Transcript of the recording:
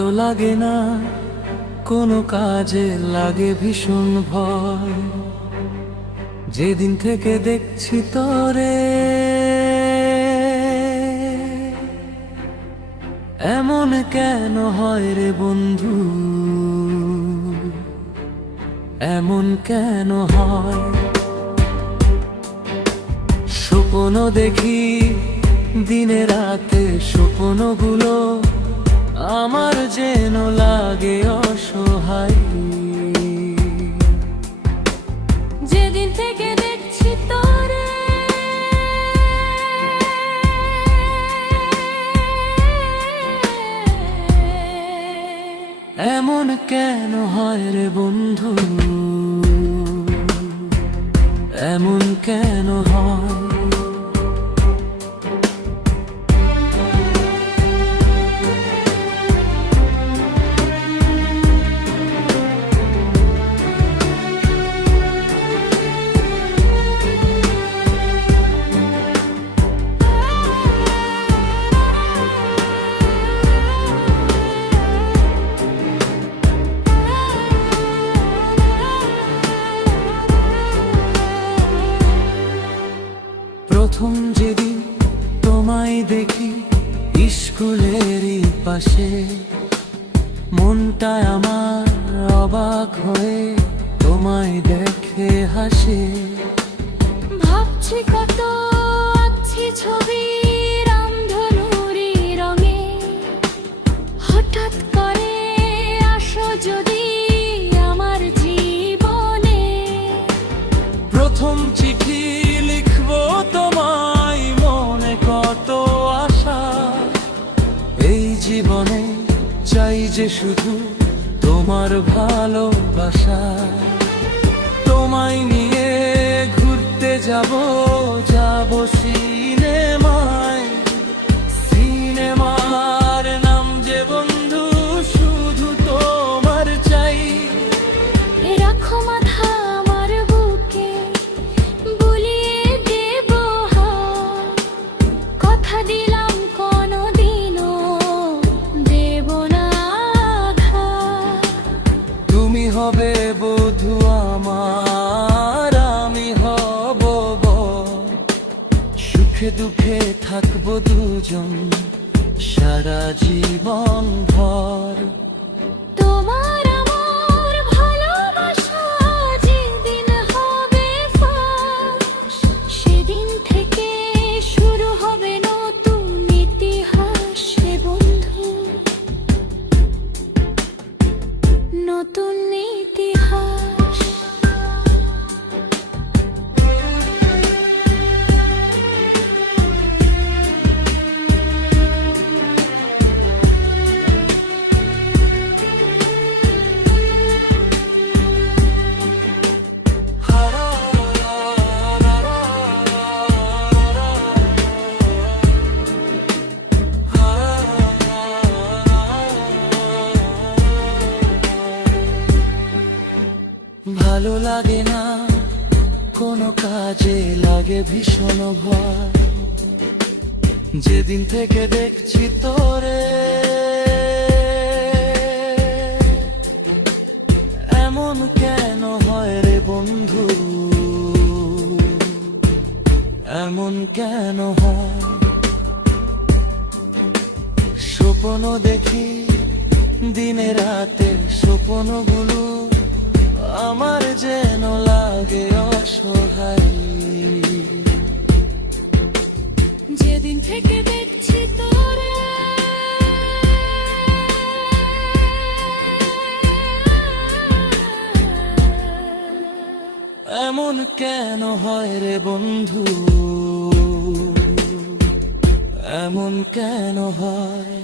ভালো লাগে না কোনো কাজে, লাগে ভীষণ ভয়। যেদিন থেকে দেখছি তোরে, এমন কেন হয় রে বন্ধু, এমন কেন হয়? স্বপ্ন দেখি দিনে রাতে, স্বপ্নগুলো আমার যেন লাগে অসহায়। যেদিন থেকে দেখছি তোরে, এমন কেন হয় রে বন্ধু, এমন কেন হয়? প্রথম যেদিন তোমায় দেখি স্কুলেরই পাশে, মনটা আমার অবাক হয়ে তোমায় দেখে হাসে। ভাবছি কত আছি ছবি রামধনুরি রঙে, হঠাৎ করে আসো যদি আমার জীবনে। প্রথম চিঠি লিখবো তোমায়, মনে কত আশা। এই জীবনে চাই যে শুধু তোমার ভালোবাসা। তোমায় নিয়ে ঘুরতে যাব, যাব সিনেমায়। সিনেমার নাম যে বন্ধু, শুধু তোমার চাই। রাখো মাথা আমার বুকে, বুলিয়ে দেব হাত। কথা দিলাম কোনোদিনও দেব না আঘাত। তুমি হবে বধূ আমার, আমি হব বর। সুখে দুঃখে থাকবো দুজন সারা জীবন ভর। তোমার আমার ভালোবাসা যেদিন হবে ফাঁস, সেদিন থেকে শুরু হবে নতুন ইতিহাস রে বন্ধু, নতুন ইতিহাস। ভালো লাগে না কোনো কাজে, লাগে ভীষণ ভয়। যেদিন থেকে দেখছি তোরে, এমন কেন হয় রে বন্ধু, এমন কেন হয়? স্বপ্ন দেখি দিনে রাতে, স্বপ্নগুলো আমার যেন লাগে অসহায়। যেদিন থেকে দেখছি তোরে, এমন কেন হয় রে বন্ধু, এমন কেন হয়?